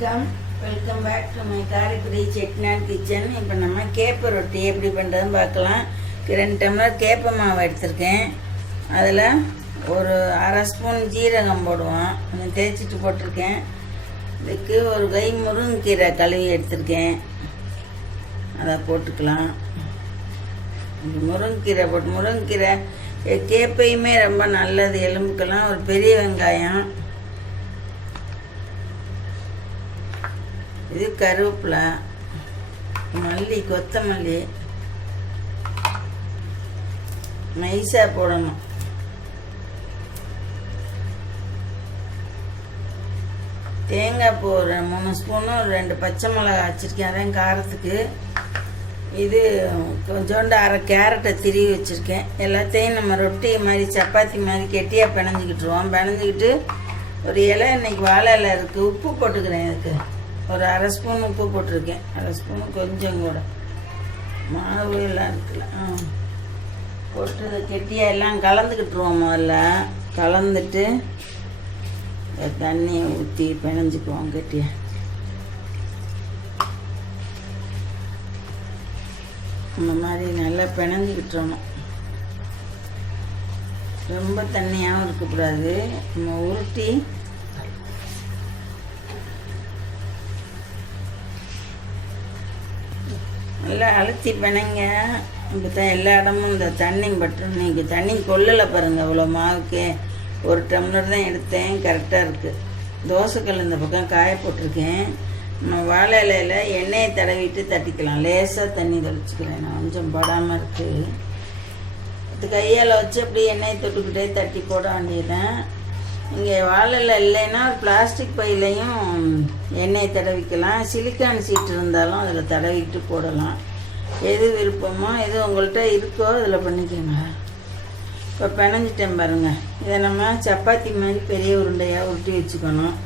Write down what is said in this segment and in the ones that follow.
வணக்கம். Welcome back to my Karaikudi Chettinad kitchen இப்போ நம்ம கேப்ப ரொட்டி எப்படி பண்ணுறதுன்னு பார்க்கலாம். ரெண்டு டம்ளர் கேப்ப மாவு எடுத்திருக்கேன். அதில் ஒரு அரை ஸ்பூன் ஜீரகம் போடுவோம். கொஞ்சம் தேய்ச்சிட்டு போட்டிருக்கேன். இதுக்கு ஒரு கை முருங்கைக்கீரை கழுவி எடுத்திருக்கேன். அதை போட்டுக்கலாம். இந்த முருங்கைக்கீரை போட்டு முருங்கைக்கீரை கேப்பையுமே ரொம்ப நல்லது. எலும்புக்கெல்லாம் ஒரு பெரிய வெங்காயம். இது கருவேப்பிலை மல்லி கொத்தமல்லி. நைஸாக போடணும். தேங்காய் பூ ஒரு மூணு ஸ்பூனு ரெண்டு பச்சை மிளகா வச்சுருக்கேன் அதான் காரத்துக்கு. இது கொஞ்சோண்டு அரை கேரட்டை திருவி வச்சுருக்கேன். எல்லாத்தையும் நம்ம ரொட்டி மாதிரி சப்பாத்தி மாதிரி கெட்டியாக பிணைஞ்சிக்கிட்டுருவோம். பிணைஞ்சிக்கிட்டு ஒரு இலை இன்னைக்கு வாழை இலை இருக்குது உப்பு போட்டுக்கிறேன் இதுக்கு. ஒரு அரை ஸ்பூன் உப்பு போட்டிருக்கேன். அரை ஸ்பூன் கொஞ்சம் கூட. மாவு எல்லாம் இருக்குல்ல ஆ. போட்டு கெட்டியாக எல்லாம் கலந்துக்கிட்டுருவோம் முதல்ல. கலந்துட்டு தண்ணியை ஊற்றி பிணைஞ்சிக்குவோம் கெட்டியாக இந்த மாதிரி நல்லா பிணைஞ்சிக்கிட்டுறணும் ரொம்ப தண்ணியாகவும் இருக்கக்கூடாது. நம்ம உருட்டி நல்லா அழுத்தி பிணைங்க இப்போ தான் எல்லா இடமும் இந்த தண்ணி பட்டு நீங்கள் தண்ணி கொள்ளலை பாருங்கள் அவ்வளோ மாவுக்கு. ஒரு டம்ளர் தான் எடுத்தேன் கரெக்டாக இருக்குது தோசைக்கல் இந்த பக்கம் காய போட்டிருக்கேன். நம்ம வாழை இலையில எண்ணெயை தடவிட்டு தட்டிக்கலாம். லேசாக தண்ணி தெளிச்சிக்கிறேன். நான் கொஞ்சம் படாமல் இருக்குது இது கையால் வச்சு அப்படியே எண்ணெயை தொட்டுக்கிட்டே தட்டி போட வேண்டியதான் இங்கே வாழல இல்லைன்னா ஒரு பிளாஸ்டிக் பையிலையும் எண்ணெய் தடவிக்கலாம். சிலிக்கான் சீட் இருந்தாலும் அதில் தடவிட்டு போடலாம். எது விருப்பமோ எது உங்கள்கிட்ட இருக்கோ அதில் பண்ணிக்கோங்க. இப்போ பிணைஞ்சிட்டேன் பாருங்கள் இதை நம்ம சப்பாத்தி மாதிரி பெரிய உருண்டையாக உருட்டி வச்சுக்கணும்.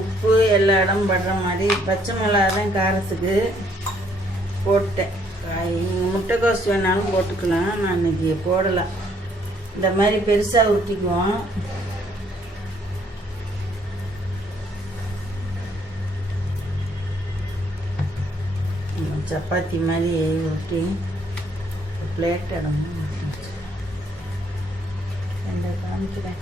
உப்பு எல்லா இடம் படுற மாதிரி பச்சை மிளகா தான் காரத்துக்கு போட்டேன். காய் நீங்கள் முட்டைக்கோஸ் வேணாலும் போட்டுக்கலாம். நான் இன்றைக்கி போடலாம் இந்த மாதிரி பெருசாக உருட்டிக்குவோம். சப்பாத்தி மாதிரி உருட்டி பிளேட் இடம் ரெண்டை காமிக்கிறேன்.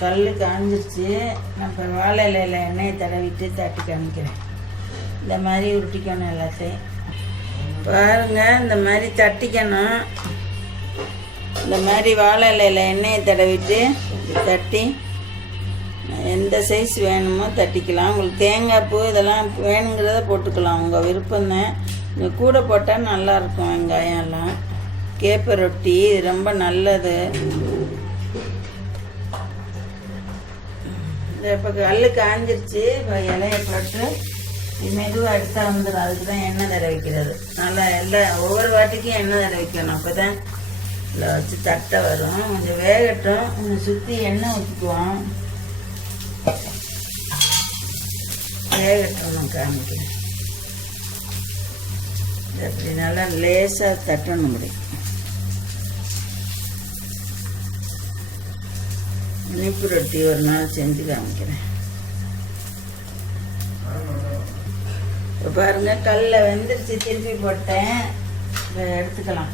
கல் காஞ்சிருச்சு. நம்ம வாழை இலையில எண்ணெயை தடவிட்டு தட்டி காமிக்கிறேன். இந்த மாதிரி உருட்டிக்கணும் எல்லாத்தையும். பாருங்கள் இந்த மாதிரி தட்டிக்கணும். இந்த மாதிரி வாழை இலையில எண்ணெயை தடவிட்டு தட்டி எந்த சைஸ் வேணுமோ தட்டிக்கலாம். உங்களுக்கு தேங்காய் பூ இதெல்லாம் வேணுங்கிறத போட்டுக்கலாம். உங்கள் விருப்பம் இந்த கூட போட்டால் நல்லாயிருக்கும் வெங்காயம் எல்லாம். கேப்ப ரொட்டி இது ரொம்ப நல்லது. இந்த இப்போ கல் காஞ்சிருச்சு. இப்போ இலையை போட்டு மெதுவாக எடுத்தால் வந்துடும் அதுக்கு தான் எண்ணெய் தடவிக்கிறது நல்லா எல்லாம் ஒவ்வொரு வாட்டிக்கும் எண்ணெய் தடவிக்கணும் அப்போ தான் இதில் வச்சு தட்டை வரும். கொஞ்சம் வேகட்டும். கொஞ்சம் சுற்றி எண்ணெய் ஊற்றிக்குவோம் வேகட்டும் நான் காமிக்கிறேன். அப்படி நல்லா லேசாக தட்டணும் முடியும் இனிப்பு ரொட்டி ஒரு நாள் செஞ்சு காமிக்கிறேன். இப்போ பாருங்க கல்ல வெந்துருச்சு திருப்பி போட்டேன். இதை எடுத்துக்கலாம்.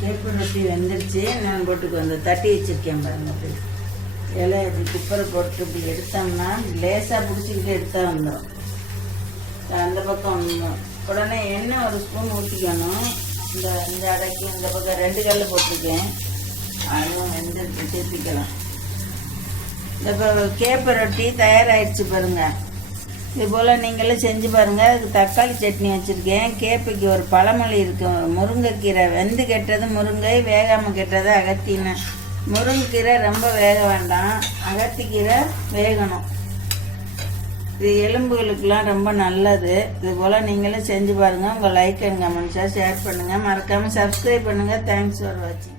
கேப்பு ரொட்டி வெந்துருச்சு. நான் போட்டுக்கு வந்து தட்டி வச்சிருக்கேன் பாருங்க அப்படி. இலை இப்படி குப்பரை போட்டு இப்படி எடுத்தோம்னா லேசாக பிடிச்சிக்கிட்டு எடுத்தா வந்துடும் அந்த பக்கம் உடனே எண்ணெய் ஒரு ஸ்பூன் ஊற்றிக்கணும் இந்த இந்த அடைக்கு இந்த பக்கம் ரெண்டு கல் போட்டிருக்கேன். அதுவும் வெந்துருச்சு திருப்பிக்கலாம். இந்த இப்போ கேப்ப ரொட்டி தயாராகிடுச்சு பாருங்கள் இது போல் நீங்களும் செஞ்சு பாருங்கள் அதுக்கு தக்காளி சட்னி வச்சுருக்கேன். கேப்பைக்கு ஒரு பழமொழி இருக்கும் முருங்கைக்கீரை வெந்து கெட்டது முருங்கை வேகாமல் கெட்டது அகத்தின்னு. முருங்கைக்கீரை ரொம்ப வேக வேண்டாம். அகத்திக்கீரை வேகணும். இது எலும்புகளுக்கெல்லாம் ரொம்ப நல்லது. இது போல் நீங்களும் செஞ்சு பாருங்கள் உங்கள் லைக் அண்ட் கமெண்ட்ஸாக ஷேர் பண்ணுங்கள் மறக்காமல் சப்ஸ்கிரைப் பண்ணுங்கள் தேங்க்ஸ் ஃபார் வாட்சிங்